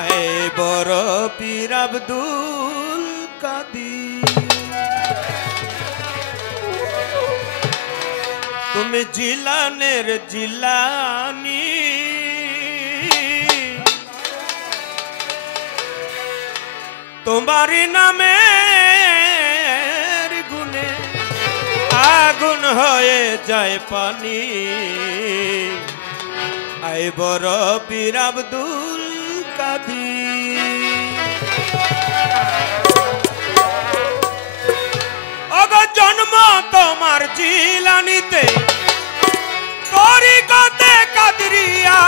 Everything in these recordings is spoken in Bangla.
আয় বড় পীর আব্দুল কাদির, তুমি জিলানের জিলানি, তোমারি নামের গুণে আগুন হয়ে যায় পানি। আয় বড় পীর আব্দুল কাদির, ওগো জন্ম তোমার জিলানিতে, তরিকতে কাদরিয়া,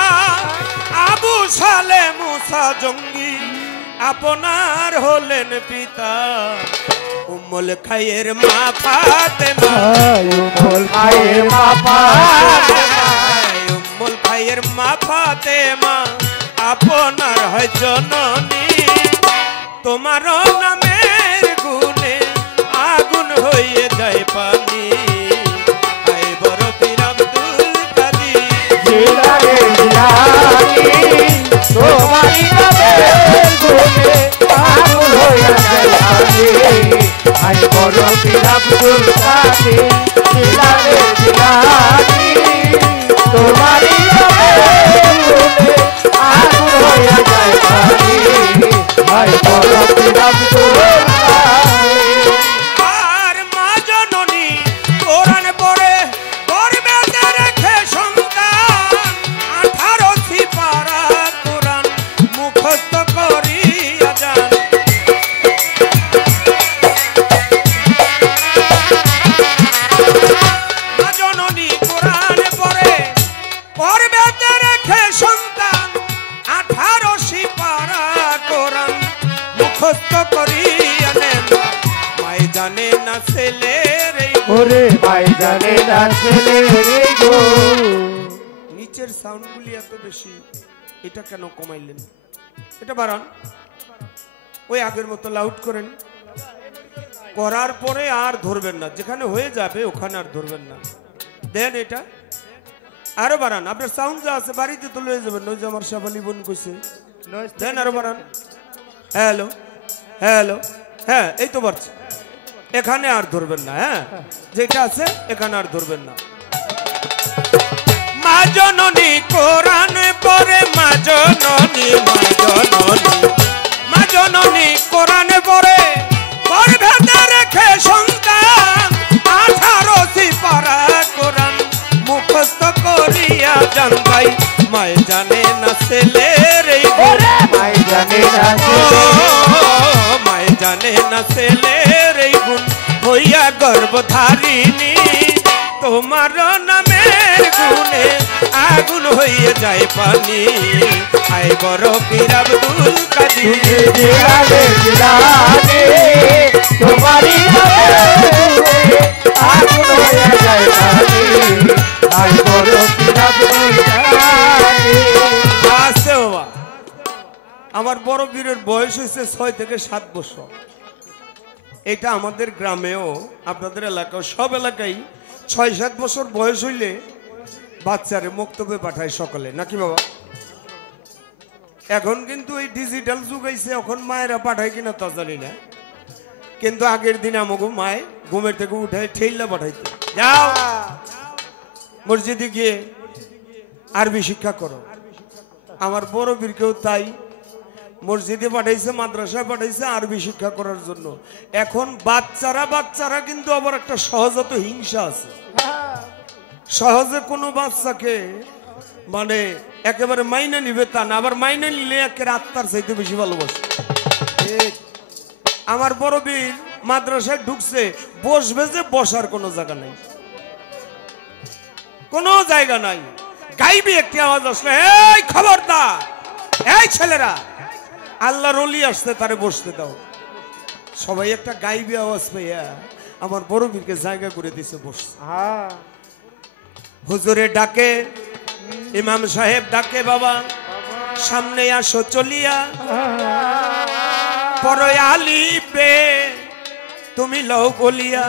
আবু সালে মুসা জঙ্গি আপনার হলেন পিতা। উম্মুল খায়ের মা ফাতেমা, উম্মুল খায়ের মা ফাতেমা, উম্মুল খায়ের মা ফাতেমা আপনার হয় জননী। তোমার নামের গুণে আগুন হয়ে যায় পানি। আয় বড় পীর আব্দুল কাদির, জিলানের জিলানি, তোমারি নামের গুণে আগুন হয়ে যায় পানি। আয় বড় পীর আব্দুল কাদির, জিলানের জিলানি, তোমারি নামের গুণে আগুন হয়ে যায় পানি। আয় বড় পীর আব্দুল কাদির। আর মা জননী কোরআন পড়ে গর্ভেতে রেখে সন্তান, 18 সিপারা কোরআন মুখস্থ করিয়া যান। মা জননী কোরআন পড়ে গর্ভেতে রেখে সন্তান, 18 সিপারা কোরআন মুখস্থ করিয়া নেন। মাই জানে না ছেলের এই ওরে ভাই জানে না ছেলে রে গো। নিচের সাউন্ডগুলি এত বেশি, এটা কেন কমাইলেন? এটা বাড়ান, ওই আগের মতো লাউড করেন। করার পরে আর ধরবেন না, যেখানে হয়ে যাবে ওখানে আর ধরবেন না। দেন এটা আরো বাড়ান, আপনার সাউন্ড যা আছে বাড়িতে তো লয়ে যাবেন। ওই যে আমার সাবালি বোন কইছে, দেন আরো বাড়ান। হ্যালো হ্যালো, হ্যাঁ এই তো বাড়ছে। এখানে আর ধরবেন না, হ্যাঁ যেটা আছে এখানে আর ধরবেন না। মা জননী কোরআন পড়ে, মা জননী, মা জননী, মা জননী কোরআন পড়ে গর্ভেতে রেখে সন্তান, 18 সিপারা কোরআন মুখস্থ করিয়া যান। ভাই মাই জানে না ছেলের এই ওরে ভাই জানে না ছেলে, মাই জানে না ছেলের এই গুণ হইয়া গর্ভধারিণী। তোমার নামের গুণে আগুন হইয়া যায় পানি। আয় বড় পীর আব্দুল কাদির, জিলানের জিলানি, তোমারি নামের গুণে আগুন হয়ে যায় পানি। আয় বড় পীর আব্দুল কাদির। আছে বাবা। আমার বড় পীরের বয়স হয়েছে 6 থেকে 7 বছর। এটা আমাদের গ্রামেও, আপনাদের এলাকাও, সব এলাকায় 6-7 বছর বয়স হইলে বাচ্চারে মক্তবে পাঠায় সকলে, নাকি বাবা? এখন কিন্তু এই ডিজিটাল যুগ আইছে, এখন মায়েরা পাঠায় কিনা তা জানি না, কিন্তু আগের দিন আমাকে মায় ঘুমের থেকে উঠায় ঠেইলা পাঠাইতো, যাও মসজিদে গিয়ে আরবি শিক্ষা করো। আমার বড় পীরকেও তাই মসজিদে পাঠাইছে, মাদ্রাসায় পাঠাইছে আরবি শিক্ষা করার জন্য। এখন বাচ্চারা কিন্তু আবার একটা সহজাত হিংসা আছে। সহজে কোনো বাচ্চাকে মানে একেবারে মাইনে নিবে তা না, আবার মাইনে নিলে একের আত্মার চাইতে বেশি ভালোবাসে। আমার বড় পীর মাদ্রাসায় ঢুকছে, বসবে যে বসার কোনো জায়গা নাই, কোনো জায়গা নাই। গাইবি একটি আওয়াজ আসলে, এই খবরদার, এই ছেলেরা, আল্লাহর ওলি আসছে, তারে বসতে দাও। সবাই একটা গাইবি আওয়াজ পাইয়া আমার বড় পীরকে জায়গা করে দিছে, বসছে। হুজুরে ডাকে, ইমাম সাহেব ডাকে, বাবা সামনে আসো চলিয়া পরে আলিবে তুমি লও বলিয়া।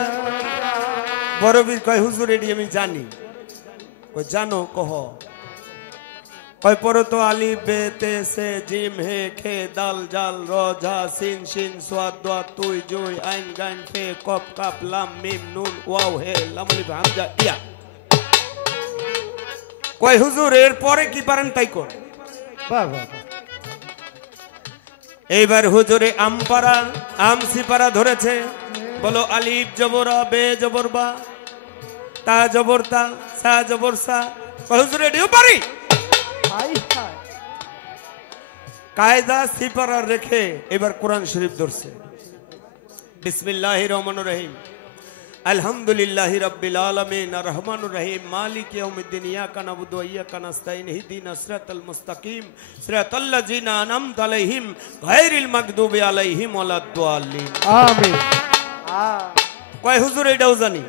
বড়বীর কয় হুজুর এটি আমি জানি। কয় জানো কহ। কয় পড়ো তো আলিফ বে তে সে জিম হে খে দাল জাল র ঝা সিন শিন সোয়াদ দোয়া তুই জুই আইন গাইন ফে কফ কাফ লাম মিম নুন ওয়াও হে লাম আলিফ হামজা ইয়া। কয় হুজুর এর পরে কি পারেন তাই কর। বাবা এইবার হুজুরে আমপারা আমসিপারা ধরেছে। বলো আলিফ জবর আ বে জবর বা তা জবর তা সা জবর সা। কয় হুজুর এটিও পারি। হাই হাই কায়দা সিপারা রেখে এবার কোরআন শরীফ ধরছে। বিসমিল্লাহির রহমানির রহিম আলহামদুলিল্লাহি রাব্বিল আলামিন আর রহমানুর রহিম মালিক ইয়াউমিদ্দিন ইয়াকা নাবুদু ওয়া ইয়াকা নাস্তাইন ইহদিনাস সিরাতাল মুস্তাকিম সিরাতাল্লাযিনা আনআমতা আলাইহিম গায়রিল মাগদুবি আলাইহিম ওয়ালাদ-দাল্লিন আমিন। কয় হুজুর এটাও জানি।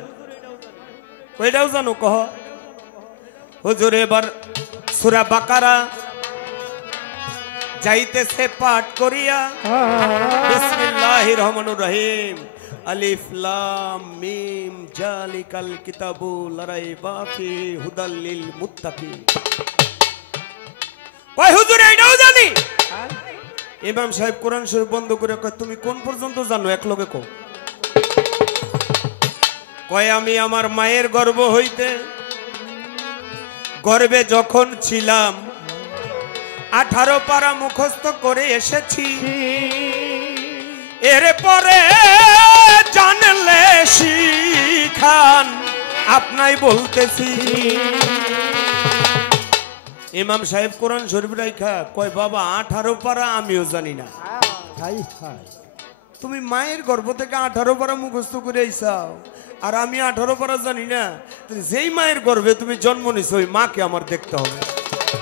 কয়টাও জানো কহ। হুজুর এবার সূরা বাকারা যাইতেছে পাঠ করিয়া। বিসমিল্লাহির রহমানির রহিম আলিফ লাম মিম জালিকাল কিতাবু লা রাইবা ফিহি হুদাল লিল মুত্তাকিন। কয় হুজুর এটাও জানি। ইমাম সাহেব কোরআন শরীফ বন্ধ করে কয় তুমি কোন পর্যন্ত জানো এক লগে কও। কয় আমি আমার মায়ের গর্ভ হইতে গর্ভে যখন ছিলাম 18 পারা মুখস্থ করে এসেছি। এরপরে জানলে শিখান আপনাই বলতেছি। ইমাম সাহেব কোরআন শরীফ রাইখা কয় বাবা 18 পারা আমিও জানি না। হাই হাই তুমি মায়ের গর্ভ থেকে 18 পারা মুখস্থ করে আইসাও আর আমি 18 পারা জানি না। যেই মায়ের গর্ভে তুমি জন্ম নিছো ওই মাকে আমার দেখতে হবে।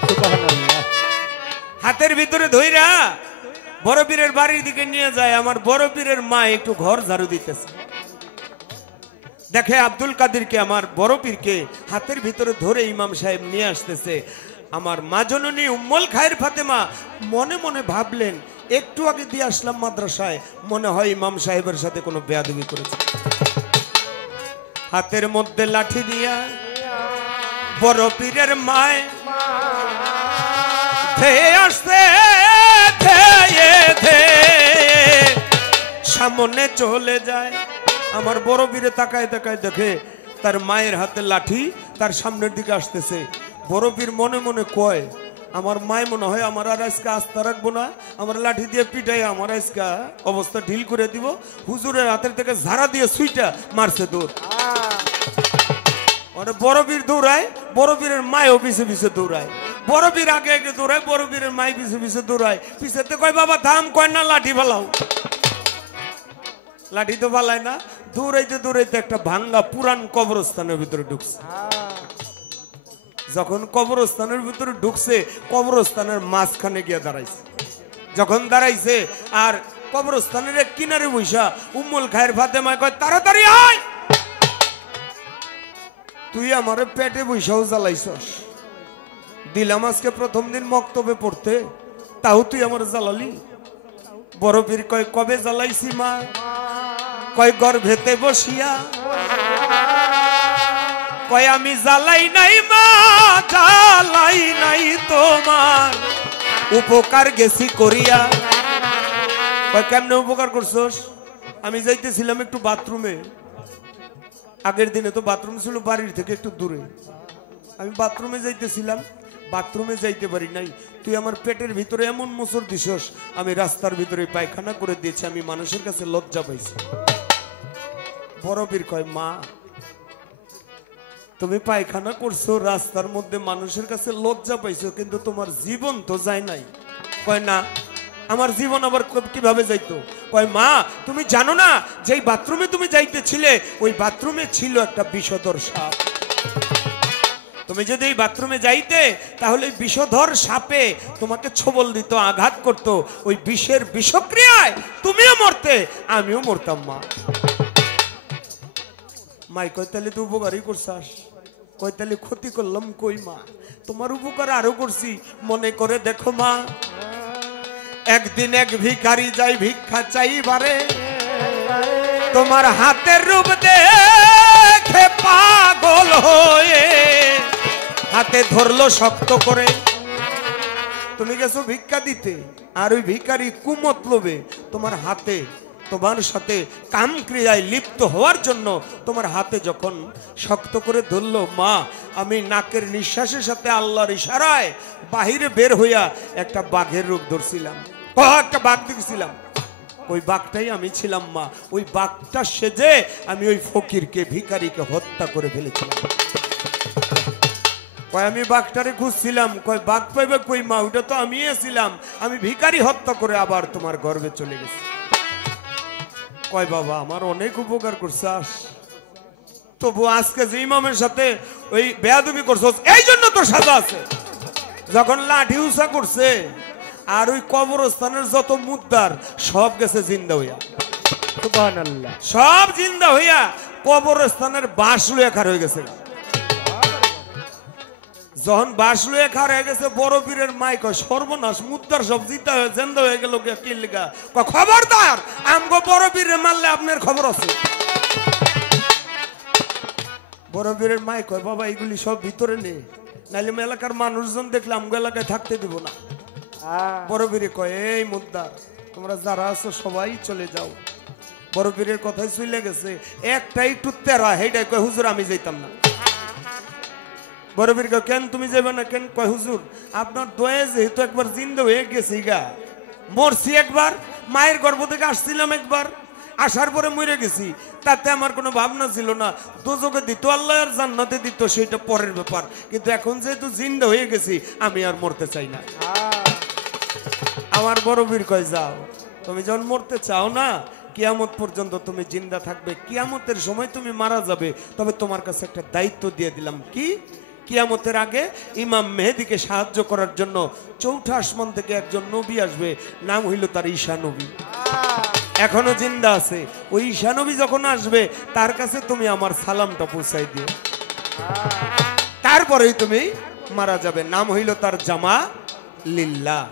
সুবহানাল্লাহ। হাতের ভিতরে ধইরা বড় পীরের বাড়ির দিকে নিয়ে যায়। আমার বড় পীরের মা একটু ঘর ঝাড়ু দিতেছে। দেখে আব্দুল কাদেরকে আমার বড় পীরকে হাতের ভিতরে ধরে ইমাম সাহেব নিয়ে আসতেছে। আমার মা জননী উম্মুল খায়ের ফাতেমা মনে মনে ভাবলেন একটু আগে দিয়ে আসলাম মাদ্রাসায়, মনে হয় ইমাম সাহেবের সাথে কোনো বেয়াদবি করেছে। হাতের মধ্যে লাঠি দিয়া বড় পীরের মায় ধেয়ে আসতে সামনে চলে যায়। আমার বড় বীরে তাকায় তাকায় দেখে তার মায়ের হাতে লাঠি তার সামনের দিকে আসতেছে। বড় বীর মনে মনে কয় আমার মায় মনে হয় আমার আর আজকে আস্থা রাখবো না, আমার লাঠি দিয়ে পিটাই আমার আজকে অবস্থা ঢিল করে দিব। হুজুরের হাতের থেকে ঝাড়া দিয়ে সুইটা মারছে দৌড়। বড় বীর দৌড়ায়, বড় বীরের মায়ও পিছে পিছে দৌড়ায়। বড় বীর আগে আগে দৌড়ায়, বড় বীরের মাই পিছে পিছে দৌড়ায়। পিছেতে কয় বাবা থাম, কয় না লাঠি ফালাও। লাঠি তো ফালায় না। দৌড়াইতে দৌড়াইতে একটা ভাঙ্গা পুরান কবরস্থানের ভিতরে ঢুকছে। যখন কবরস্থানের ভিতরে ঢুকছে কবরস্থানের মাঝখানে গিয়ে দাঁড়াইছে। যখন দাঁড়াইছে আর কবরস্থানের এক কিনারে বইসা উম্মুল খায়ের ফাতেমা কয় তাড়াতাড়ি আয়, তুই আমারে পেটে বইসাও জ্বালাইছস। দিলাম আজকে প্রথম দিন মক্তবে পড়তে, তাও তুই আমার জ্বালালি। বড় পীর কয় কবে জ্বালাইছি মা? কয় গর্ভেতে বসিয়া। কয় আমি জ্বালাই নাই মা, জ্বালাই নাই তোমার, উপকার গেছি করিয়া। কয় কেমনে উপকার করছস? আমি যাইতেছিলাম একটু বাথরুমে। আগের দিনে তো বাথরুম ছিল বাড়ির থেকে একটু দূরে। আমি বাথরুমে যাইতেছিলাম, বাথরুমে যাইতে পারি নাই। তুই আমার পেটের ভিতরে এমন মোচড় দিছস, আমি রাস্তার ভিতরে পায়খানা করে দিয়েছি। আমি মানুষের কাছে লজ্জা পাইছি। বড় বীর কয় মা তুমি পায়খানা করছো রাস্তার মধ্যে, মানুষের কাছে লজ্জা পাইছো, কিন্তু তোমার জীবন তো যায় নাই। কয় না, আমার জীবন আবার কিভাবে যাইতো? কয় মা তুমি জানো না যেই বাথরুমে তুমি যাইতেছিলে ওই বাথরুমে ছিল একটা বিষধর সাপ। তুমি যদি এই বাথরুমে যাইতে তাহলে বিষধর সাপে তোমাকে ছোবল দিত, আঘাত করত। ওই বিষের বিষক্রিয়ায় তুমিও মরতে, আমিও মরতাম। মা মাই কয় তাহলে তুই উপকারই করছাস। কই তাহলে ক্ষতি করলাম কই মা, তোমার উপকার আরো করছি, মনে করে দেখো মা। একদিন এক ভিখারি যাই ভিক্ষা চাইবারে, তোমার হাতের রূপ দেখে পাগল হয়ে হাতে ধরলো শক্ত করে। তুমি গেছো ভিক্ষা দিতে, আর ওই ভিখারি কুমতলবে তোমার হাতে, তোমার সাথে কাম ক্রিয়ায় লিপ্ত হওয়ার জন্য তোমার হাতে যখন শক্ত করে ধরলো, মা আমি নাকের নিঃশ্বাসের সাথে আল্লাহর ইশারায় বাহিরে বের হইয়া একটা বাঘের রূপ ধরছিলাম, একটা বাঘ দেখছিলাম, ওই বাঘটাই আমি ছিলাম মা। ওই বাঘটা সেজে আমি ওই ফকিরকে ভিখারিকে হত্যা করে ফেলেছিলাম। কয় আমি বাঘটারে খুঁজছিলাম, কয় বাঘ পাইবে কই মা, ওটা তো আমি ছিলাম, আমি ভিখারি হত্যা করে আবার তোমার গর্ভে চলে গেছি। কয় বাবা আমার অনেক উপকার করছাস, তবু আজকে যে ইমামের সাথে ওই বেয়াদবি করছস এই জন্য তোর সাজা আছে। যখন লাঠি উঁচা করছে আর ওই কবরস্থানের যত মুদ্দার সব গেছে জিন্দা হইয়া, সুবহানাল্লাহ, সব জিন্দা হইয়া কবরস্থানের বাঁশ লুয়ে খার হয়ে গেছে। যখন বাঁশ লুয়ে খার হয়ে গেছে, বড় পীরের মাই কয় সর্বনাশ, মুদ্দার সব জিন্দা হয়ে জিন্দা হয়ে গেল, কি লিগা? কয় খবরদার, আমগো বড় পীরে মারলে আপনার খবর আছে। বড় পীরের মাই কয় বাবা এগুলি সব ভিতরে নেই, নাইলে এলাকার মানুষজন দেখলে আমগো এলাকায় থাকতে দিব না। বড় পীরে কয় এই মুদ্দার, তোমরা যারা আছো সবাই চলে যাও। বড় পীরের কথাই চলে গেছে, একটা একটু তেরা, হেইটাই কয় হুজুর আমি যাইতাম না। বড় পীর কয় কেন তুমি যাবে না কেন? কয় হুজুর আপনার দয়া যেহেতু একবার জিন্দা হয়ে গেছি গা, মরছি একবার, মায়ের গর্ভ থেকে আসছিলাম একবার, আসার পরে মরে গেছি, তাতে আমার কোনো ভাবনা ছিল না দোজকে দিত আল্লাহ আর জান্নাতে দিত, সেটা পরের ব্যাপার, কিন্তু এখন যেহেতু জিন্দা হয়ে গেছি আমি আর মরতে চাই না। আমার বড় পীর কয় যাও, তুমি যখন মরতে চাও না, কিয়ামত পর্যন্ত তুমি জিন্দা থাকবে, কিয়ামতের সময় তুমি মারা যাবে, তবে তোমার কাছে একটা দায়িত্ব দিয়ে দিলাম, কি? কিয়ামতের আগে ইমাম মেহেদিকে সাহায্য করার জন্য চৌঠা আসমান থেকে একজন নবী আসবে, নাম হইল তার ঈশা নবী, এখনো জিন্দা আছে। ওই ঈশা নবী যখন আসবে তার কাছে তুমি আমার সালামটা পৌঁছাই দিও, তারপরেই তুমি মারা যাবে। নাম হইল তার জামা লিল্লাহ,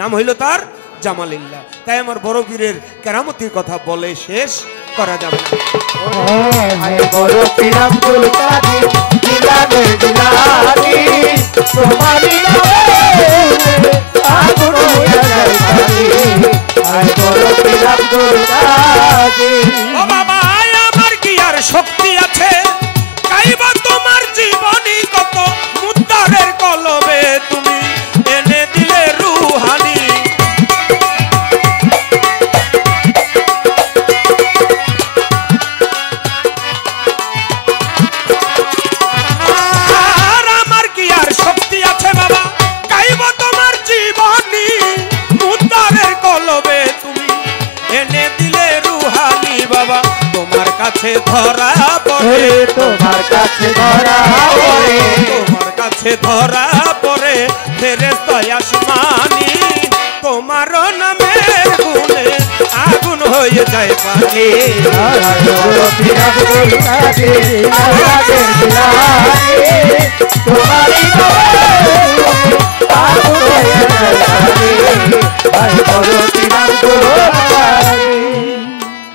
নাম হইল তার জামালিল্লাহ। তাই আমার বড় পীরের কেরামতির কথা বলে শেষ করা যাবে না। বড় পীর আব্দুল কাদের জিলানের জিলানি, তোমারই নামে আগুন হইয়া যায় পানি। আয় বড় পীর আব্দুল কাদের। ও বাবা আমার কি আর শক্তি আছে, গাইবা তোমার জীবনী কত, মুদ্দারের কলবে তুমি এনে দিলে রুহানি। আর আমার কি আর শক্তি আছে বাবা, গাইবা তোমার জীবনী, মুদ্দারের কলবে তুমি এনে দিলে রুহানি। বাবা তোমার কাছে ধরা পড়ে, তোমার কাছে ধরা পড়ে, তোমার কাছে ধরা পড়ে ফেরেশতা আসমানি, তোমার নামের গুণে আগুন হয়ে যায় পানি। বড় পীর আব্দুল কাদের জিলানের জিলানি, তোমারই নামে আগুন হইয়া যায় পানি। আয় বড় পীর আব্দুল কাদের।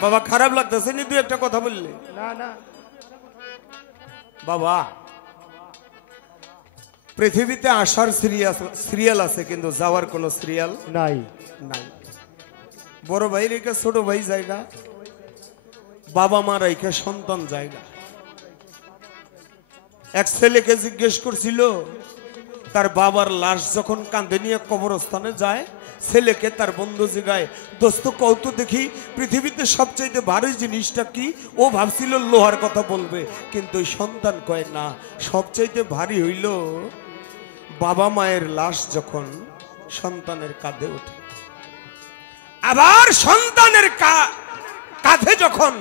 বাবা খারাপ লাগতেছে নি দুই একটা কথা বললে? না না বাবা পৃথিবীতে আসার সিরিয়াল আছে, কিন্তু যাওয়ার কোনো সিরিয়াল নাই। নাই। বড় ভাই রেখে ছোট ভাই জায়গা, বাবা মা রেখে সন্তান জায়গা। এক ছেলেকে জিজ্ঞেস করছিল, তার বাবার লাশ যখন কাঁধে নিয়ে কবরস্থানে যায়, ছেলেকে তার বন্ধু জিগায়, দোস্ত কত দেখি পৃথিবীতে সবচাইতে ভারী জিনিসটা কি? ও ভাবছিল লোহার কথা বলবে, কিন্তু ওই সন্তান কয় না, সবচাইতে ভারী হইল বাবা মায়ের লাশ যখন সন্তানের কাঁধে ওঠে। আবার সন্তানের কাঁধে যখন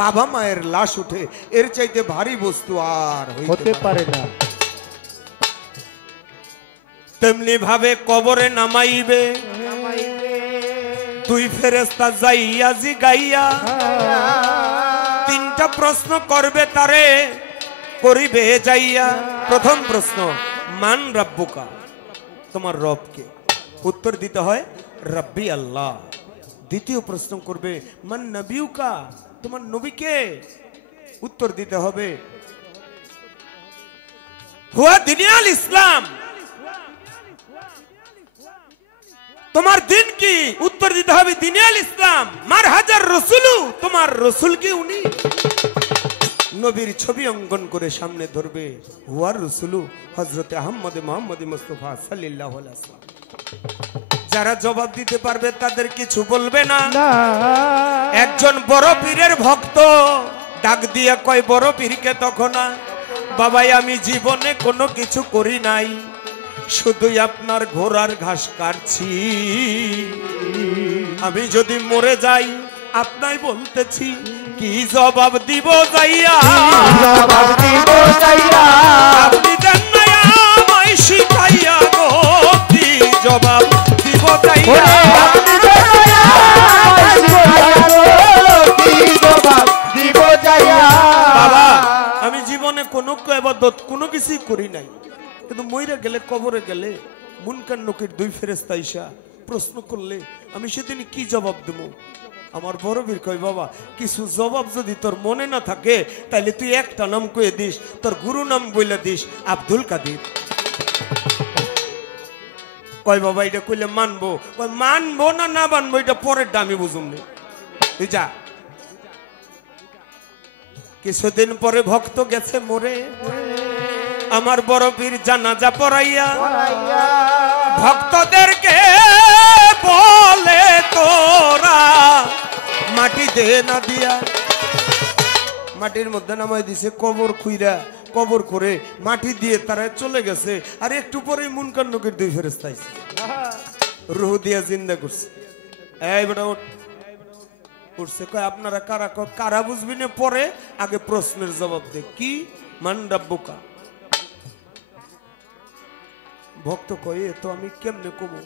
বাবা মায়ের লাশ উঠে, এর চাইতে ভারী বস্তু আর হতে পারে না। তেমনি ভাবে কবরে নামাইবে তুই ফেরেশতা যাইয়া জিগাইয়া, তিনটা প্রশ্ন করবে তারে, করিবে যাইয়া। প্রথম প্রশ্ন, মান রাব্বুকা, তোমার রব কে? উত্তর দিতে হয় রাব্বি আল্লাহ। দ্বিতীয় প্রশ্ন করবে মান নবিউকা, তোমার নবী কে? উত্তর দিতে হবে হুয়া দিনিয়াল ইসলাম, তোমার দিন কি? উত্তর দিতে হবে দিনিয়াল ইসলাম। মার হাজার রসুলু, তোমার রসুল কি উনি? নবীর ছবি অঙ্কন করে সামনে ধরবে, হুয়ার রসুলু হযরতে আহমদ মুহাম্মদ মুস্তাফা সাল্লাল্লাহু আলাইহি ওয়াসাল্লাম। যারা জবাব দিতে পারবে তাদের কিছু বলবে না। একজন বড় পীরের ভক্ত ডাক দিয়া কয় বড় পীরকে তখন, বাবাই আমি জীবনে কোনো কিছু করি নাই, শুধুই আপনার ঘোড়ার ঘাস কাটছি। আমি যদি মরে যাই আপনাই বলতেছি কি জবাব দিব যাইয়া, আপনি দেন না আমায় শিখাইয়া গো, কি জবাব দিব যাইয়া। বাবা আমি জীবনে কোনো ইবাদত কোনো কিছুই করি নাই, কিন্তু মইরা গেলে কবরে গেলে মুনকার নকির দুই ফেরেশতা আইসা প্রশ্ন করলে আমি সেদিন কি জবাব দেব? আমার বড় বীর কয় বাবা কিছু জবাব যদি তোর মনে না থাকে তাহলে তুই একটা নাম কয়ে দিস, তোর গুরু নাম বইলা দিস আব্দুল কাদের। কয় বাবা এটা কইলে মানবো? কয় মানবো না না মানবো এটা পরের দামি বুঝুম নি, তুই যা। কিছুদিন পরে ভক্ত গেছে মরে, আমার বড় পীর জানাজা পড়াইয়া ভক্তদেরকে বলে তোরা মাটি দে না দিয়া। মাটির মধ্যে নামাই দিছে, কবর খুইরা কবর করে মাটি দিয়ে তারা চলে গেছে। আর একটু পরে মুনকার নকির দুই ফেরেশতা আইছে, রূহ দিয়া জিন্দা করছে। এই বেটা উঠছে, কয় আপনারা কারা? কারা বুঝবি না পরে, আগে প্রশ্নের জবাব দে, কি মান রাব্বুকা? ভক্ত কয়ে তো আমি কেমনে কমু,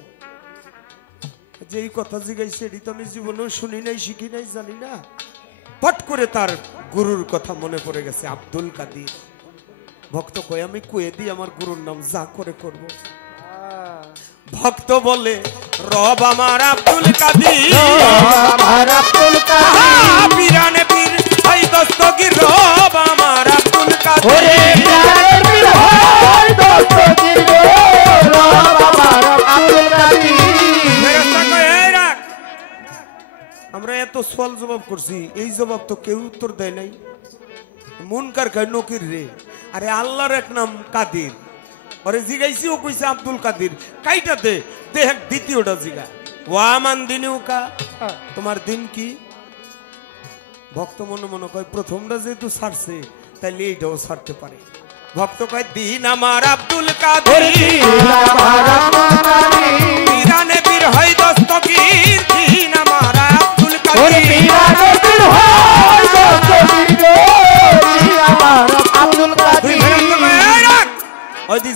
যে এই কথা জিগাইছে এটি তো আমি জীবনেও শুনি নাই, শিখি নাই, জানি না। পট করে তার গুরুর কথা মনে পড়ে গেছে, আব্দুল কাদের। ভক্ত কয়ে আমি কয়ে দিই আমার গুরুর নাম, যা করে করব। ভক্ত বলে রব আমার আব্দুল কাদের, পীরানে পীর ভাই দস্তগীর, রব আমার আব্দুল কাদের। আমরা এত সওয়াল জবাব করছি, এই জবাব তো কেউ উত্তর দেয় নাই। মুনকার কয় নকির রে, আরে আল্লাহর এক নাম কাদের, আরে জিগাইছি ও কইছে আব্দুল কাদের, কাইটা দে দেখ দ্বিতীয়টা জিগা, ওয়া মান দিনুকা, তোমার দিন কি? ভক্ত মনে মনে কয় প্রথমটা যেহেতু ছাড়ছে তাইলে এইটাও ছাড়তে পারে। ভক্ত কয় দিন আমার আব্দুল কাদের, পীরানে পীর হয় দস্তগীর, দিন আমার আব্দুল কাদের।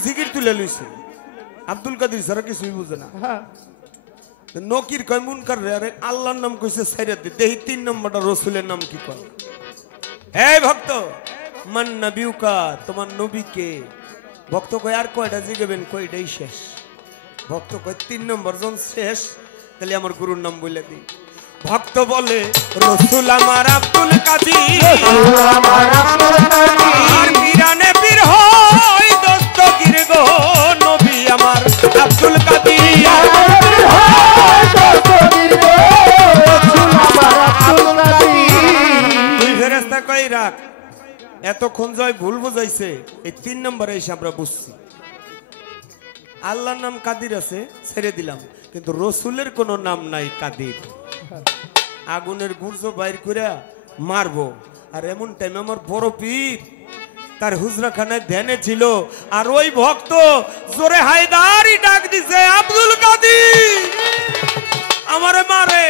জিকির তুলে লইছে, আব্দুল কাদের ছাড়া কিছুই বুঝে না। নকির কয় মুনকার রে, আরে আল্লাহর নাম কইছে ছাইরা দে, দেখি তিন নম্বরটা রসুলের নাম কি কয়। হে ভক্ত মান নবিউকা, তোমার নবী কে? ভক্ত কয় আর কয়টা জিগাবেন? কয়টাই শেষ। ভক্ত কয় তিন নম্বর জন শেষ, তাহলে আমার গুরুর নাম বলে দিই। ভক্ত বলে রসুল আমার আব্দুল কাদের, আর পীরানে পীর হয় দস্তগীর গো, নবী আমার আব্দুল কাদের। দুই ফেরেশতা কই রাখ, এতক্ষণ জয় ভুল বুঝাইছে, এই তিন নম্বরে এসে আমরা বুঝছি আল্লাহর নাম কাদির আছে, ছেড়ে দিলাম, কিন্তু রসুলের কোন নাম নাই কাদির। আগুনের গুর্জ বাইর করে মারবো, আর এমন টাইম আমার বড় পীর তার হুজরাখানায় ধ্যানে ছিল, আর ওই ভক্ত জোরে হায়দারি ডাক দিছে, আব্দুল কাদের আমারে মারে।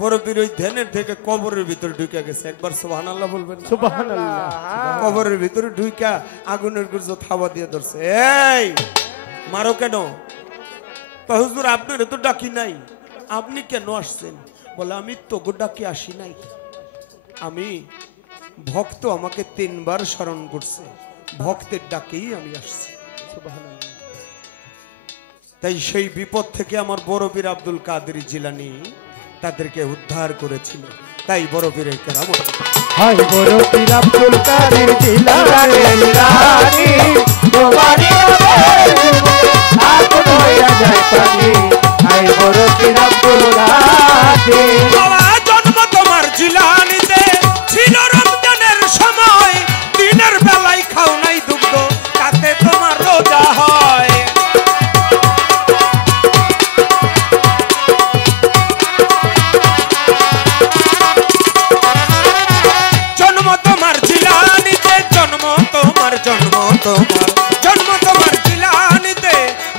বড় পীর ওই ধ্যানের থেকে কবরের ভিতরে ঢুকে গেছে, একবার সুবহানাল্লাহ বলবেন? সুবহানাল্লাহ। কবরের ভিতরে ঢুকা আগুনের গুর্জ থাবা দিয়ে ধরছে, এই মারো কেন? হুজুর আপনার তো ডাকি নাই, আপনি কেন আসছেন? বলে আমি তো ডাকি আসি নাই, আমি ভক্ত আমাকে 3 বার স্মরণ করছে, ভক্তের ডাকেই আমি আসছি। তাই সেই বিপদ থেকে আমার বড় পীর আব্দুল কাদের জিলানী তাদেরকে উদ্ধার করেছিল। তাই বড় পীরের কেরামত। হাই বড় পীর আব্দুল কাদের জিলানী রানী তোমারি আগুন হইয়া যায় পানি। হাই বড় পীর আব্দুল কাদের বাবা জন্ম তোমার জিলানীতে ছিল রমজানের সময়, দিনের বেলায় খাও নাই দুগ্ধ তাতে তোমার রোজা হয়। জন্ম তোমার জিলানীতে জন্ম তোমার জিলানীতে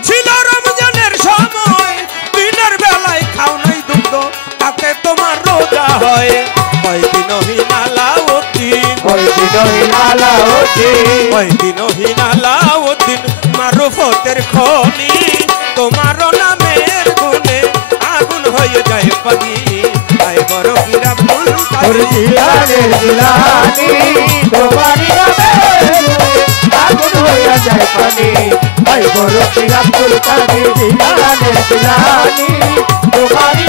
ছিল রমজানের সময়, দিনের বেলায় খাও নাই দুগ্ধ তাতে তোমার রোজা হয়। কয়দিনহীন আলাউদ্দিন মারুফতের খনি, তোমার নামের গুণে আগুন হয়ে যায় পানি। আয় বড় পীর আব্দুল কাদের জিলানী তোমারি আগুন হইয়া যায় পানি। হাই বড় পীর আব্দুল কাদের জিলানী তোমারি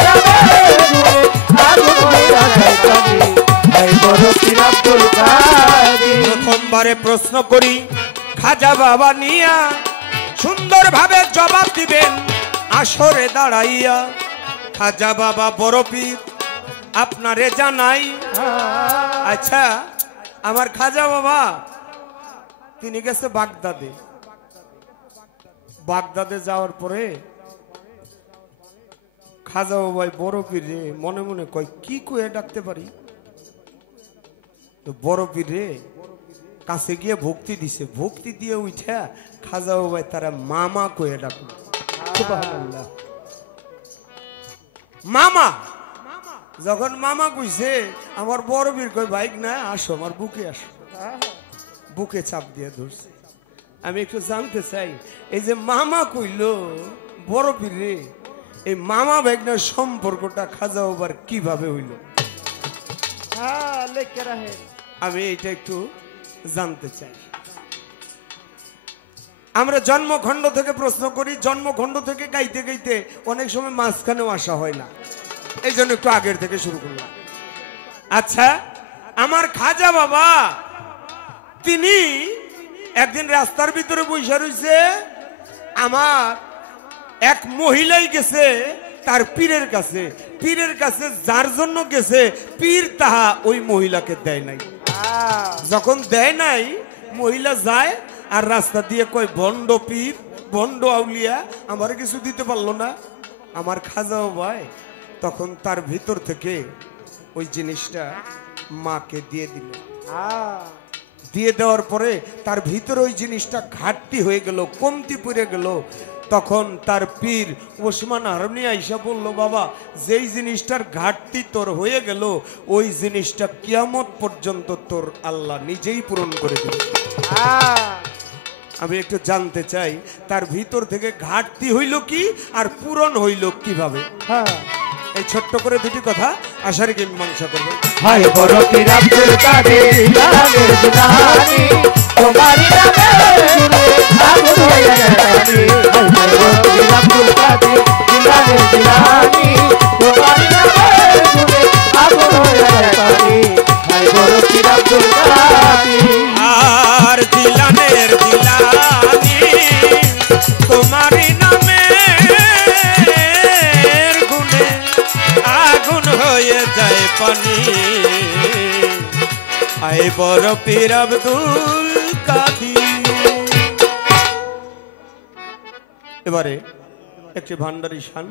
আগুন হইয়া যায় পানি। হাই বড় পীর আব্দুল কাদের। প্রথমবারে প্রশ্ন করি খাজা বাবা নিয়া, সুন্দরভাবে জবাব দিবেন আসরে দাঁড়াইয়া। খাজা বাবা বড় পীর আপনারে জানাই। আচ্ছা আমার খাজা বাবা তিনি গেছে বাগদাদে। বাগদাদে যাওয়ার পরে খাজা বাবাই বড় পীর রে মনে মনে কয় কি কয়ে ডাকতে পারি। তো বড় পীর রে কাছে গিয়ে ভক্তি দিছে, ভক্তি দিয়ে উঠা খাজা বাবাই তারা মামা কয়ে ডাকলো। সুবহানাল্লাহ। মামা যখন মামা কইছে আমার বড় পীর কই বাইক না আসো আমার বুকে আসো, বুকে চাপ দিয়ে ধরছে। আমি একটু জানতে চাই এই যে মামা কইলো বড় পীর রে, এই মামা ভাইগনার সম্পর্কটা খাজা বাবার কিভাবে হইল? আমি এটা একটু জানতে চাই। আমরা জন্মখণ্ড থেকে প্রশ্ন করি, জন্মখণ্ড থেকে গাইতে গাইতে অনেক সময় মাঝখানেও আসা হয় না, এই জন্য একটু আগের থেকে শুরু করলাম। আচ্ছা আমার খাজা বাবা তিনি একদিন রাস্তার ভিতরে বসে রয়েছে, আমার এক মহিলাই গেছে তার পীরের কাছে, পীরের কাছে যার জন্য গেছে পীর তাহা ওই মহিলাকে দেয় নাই। যখন দেয় নাই মহিলা যায় আর রাস্তা দিয়ে কয় ভণ্ড পীর ভণ্ড আউলিয়া আমার কিছু দিতে পারলো না। আমার খাজা ভাই তখন তার ভিতর থেকে ওই জিনিসটা মাকে দিয়ে দিল। দিয়ে দেওয়ার পরে তার ভিতরে ওই জিনিসটা ঘাটতি হয়ে গেল, কমতি পড়ে গেল। তখন তার পীর ওসমান হারুনি আইসা বলল, বাবা যেই জিনিসটার ঘাটতি তোর হয়ে গেল ওই জিনিসটা কিয়ামত পর্যন্ত তোর আল্লাহ নিজেই পূরণ করে দেবে। আমি একটু জানতে চাই তার ভিতর থেকে ঘাটতি হইল কি আর পূরণ হইল কিভাবে? এই ছোট্ট করে দুটি কথা আশা রেখে মীমাংসা করবো। হাই বড় পীর আব্দুল কাদের জিলানী তোমারি আগুন হইয়া যায় পানি। হাই বড় পীর আব্দুল কাদের জিলানী তোমারি আগুন হইয়া যায় পানি। হাই বড় পীর আব্দুল কাদের আর জিলানের জিলানী তোমারি নামের গুণে আগুন হয়ে যায় পানি। আয় বড় পীর আব্দুল কাদের। এবারে একটি ভান্ডারি শান।